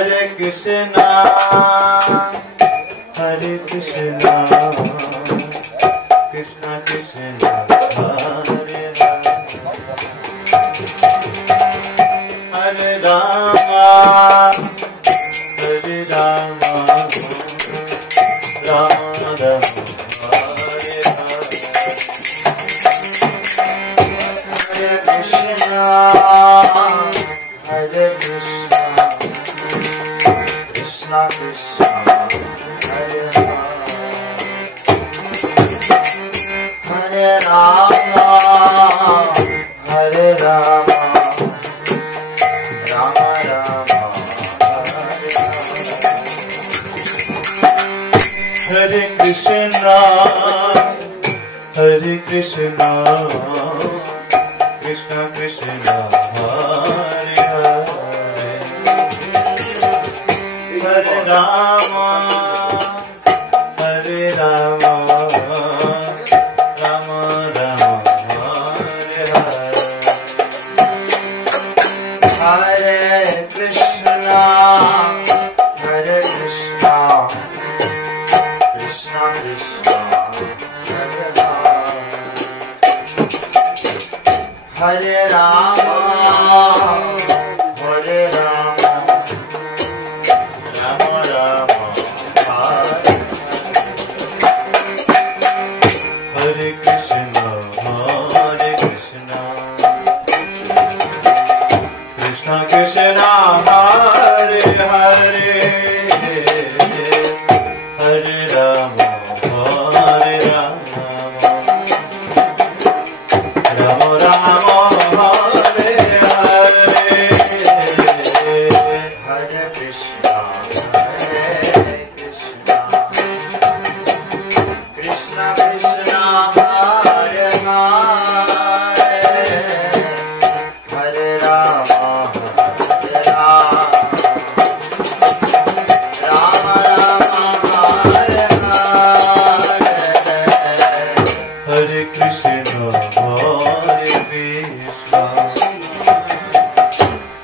Hare Krishna, Hare Krishna, Krishna Krishna, Hare Hare, Hare Rama, Hare Rama, Rama Rama, Hare Hare, Hare Krishna, Hare Krishna, Krishna Krishna, Hare Hare, Hare Rama, Hare Rama, Rama Rama, Hare Krishna, Hare Krishna, Krishna Krishna, Hare Hare, Hare Rama, Hare Rama, Rama Rama, Hare Hare, Hare Krishna, Hare Krishna, Krishna Krishna, Hare Hare, Hare Rama, Hare Rama, Rama Rama, Hare Hare Krishna, Hare Krishna, Krishna Krishna, Hare Hare, Hare Rama, Hare Rama, Rama Rama, Hare Hare, Hare Krishna, Hare Krishna, Krishna Krishna, Hare Hare, Hare Rama, Hare Rama, Rama Rama, Hare Hare, Hare Krishna, Hare Krishna,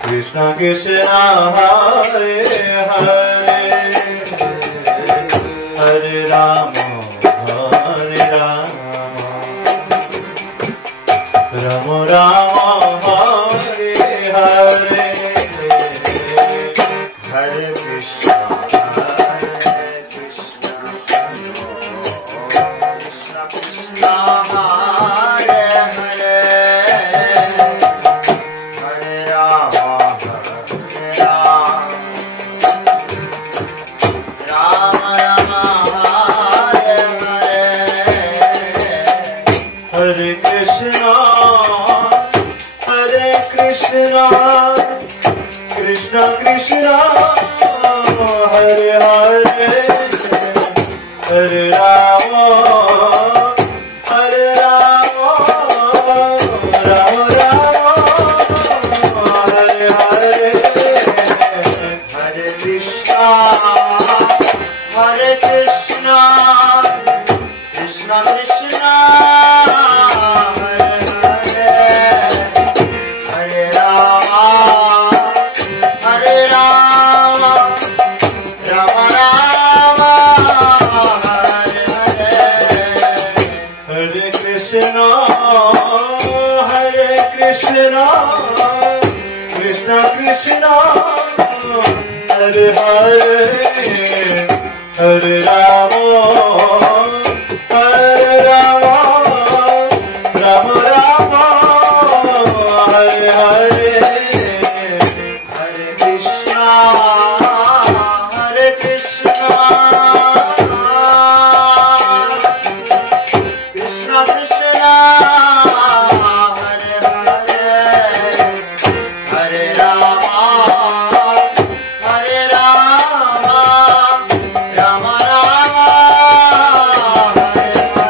Krishna Krishna, Hare Hare, Hare Rama, Hare Rama, Rama Rama, Hare Hare, Hare Krishna, Hare Krishna, Krishna Krishna, Hare Hare, Hare Rama, Hare Rama, Rama Rama, Hare Hare, Hare Krishna, Hare Krishna, Krishna Krishna, Hare Hare, Hare Rama, Hare Rama, Rama Rama, Hare Hare, Hare Krishna, Hare Krishna, Krishna Krishna, Hare Hare, Hare Rama, Hare Rama, Rama Rama, Hare Hare, Hare Krishna, Hare Krishna, Krishna Krishna, Hare Hare, Hare Rama, Hare Rama, Rama Rama, Hare Hare, Hare Krishna, Hare Krishna, Krishna Krishna, Hare Hare, Hare Rama, Hare Rama, Rama Rama, Hare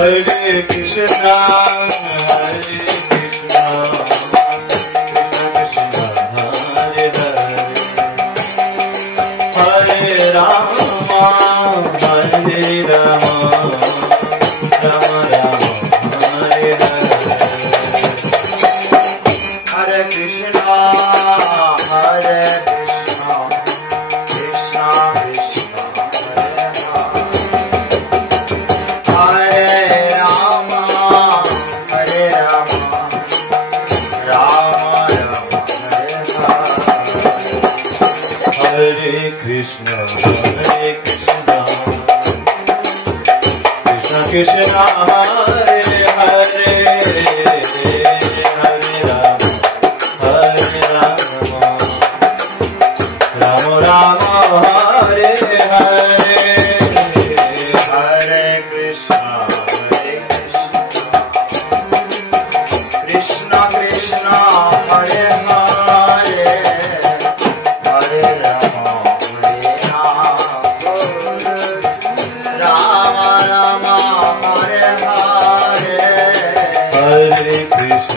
Hare Krishna, Hare Krishna, Hare Hare, Hare Rama, Hare Rama, Rama Rama, Hare Hare, Hare Krishna, Hare Krishna, Krishna Krishna, Hare Hare, Hare Rama, Hare Rama, Rama Rama, Hare Hare, Hare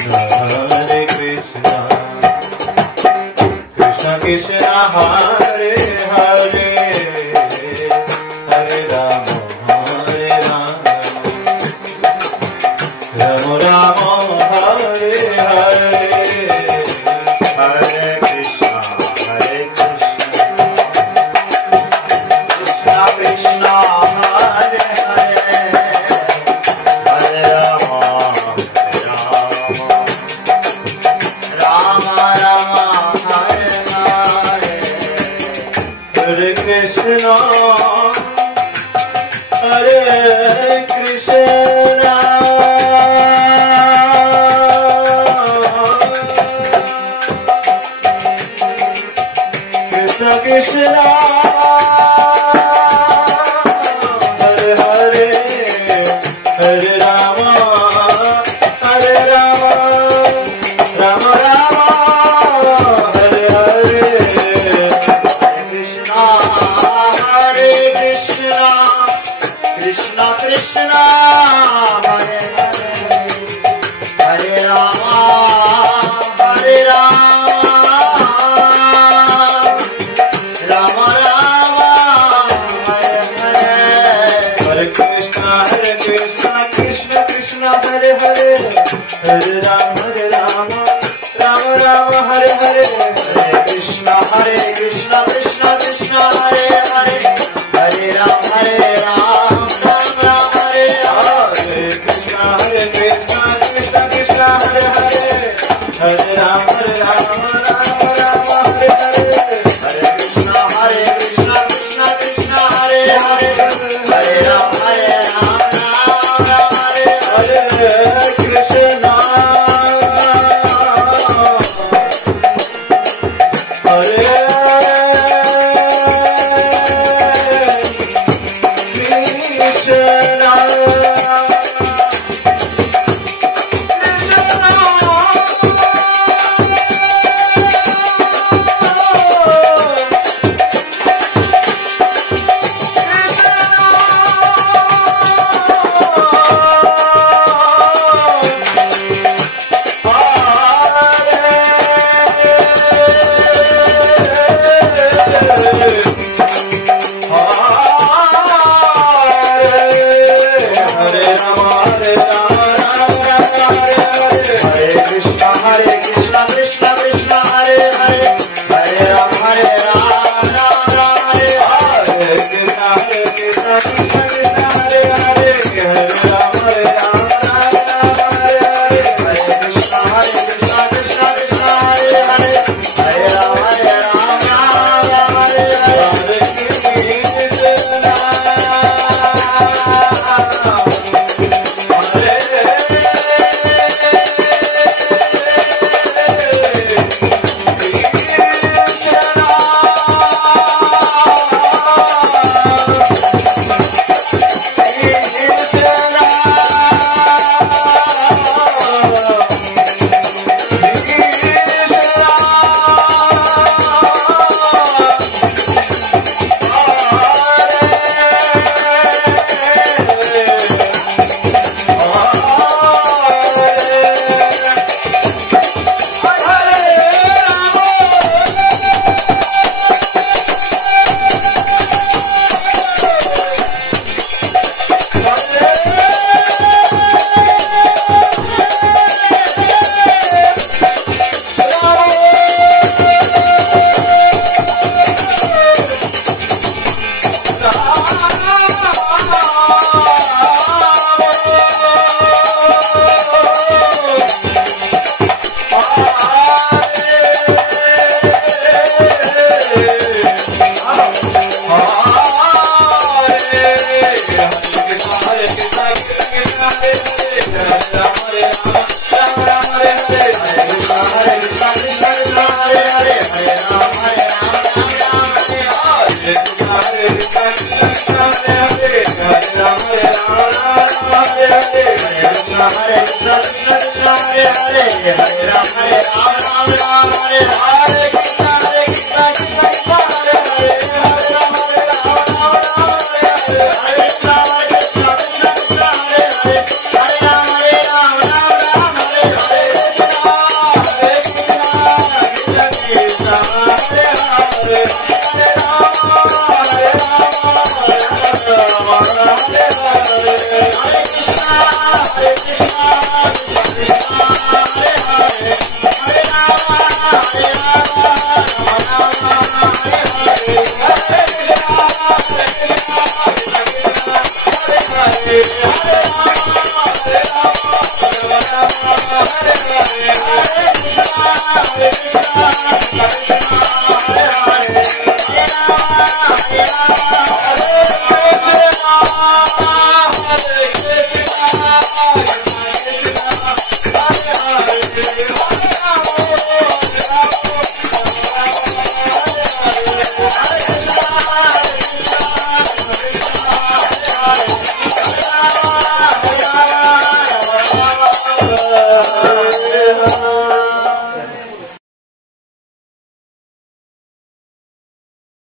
Krishna, Hare Krishna, Krishna Krishna, Hare Hare, Hare Rama, Hare Rama, Rama Rama, Hare Hare, Hare Krishna, Hare Krishna, Krishna Krishna, Hare Hare, Hare Rama, Hare Rama, Rama Rama, Hare Hare, Hare Krishna, Hare Krishna, Krishna Krishna, Hare Hare, Hare Rama, Hare Rama, Rama Rama, Hare Hare, Hare Krishna, Hare Krishna, Krishna Krishna, Hare Hare, Hare Rama, Hare Rama, Rama Rama, Hare Hare, Hare Krishna, Hare Krishna, Krishna Krishna, Hare Hare, Hare Rama, Hare Rama, Rama Rama, Hare Hare, Hare Krishna, Hare Krishna, Krishna Krishna, Hare Hare, Hare Rama, Hare Rama, Rama Rama, Hare Hare, Hare Krishna, Krishna Krishna, Hare Hare, Hare Rama, Rama Rama, Hare Hare, Hare Krishna, Krishna Krishna, Hare Hare, Hare Rama, Rama Rama, Hare Hare, Hare Krishna, Krishna Krishna, Hare Hare, Hare Rama, Rama Rama, Hare Hare, Hare Krishna, Krishna Krishna, Hare Hare, Hare Rama, Rama Rama, Hare Hare, Hare Krishna, Hare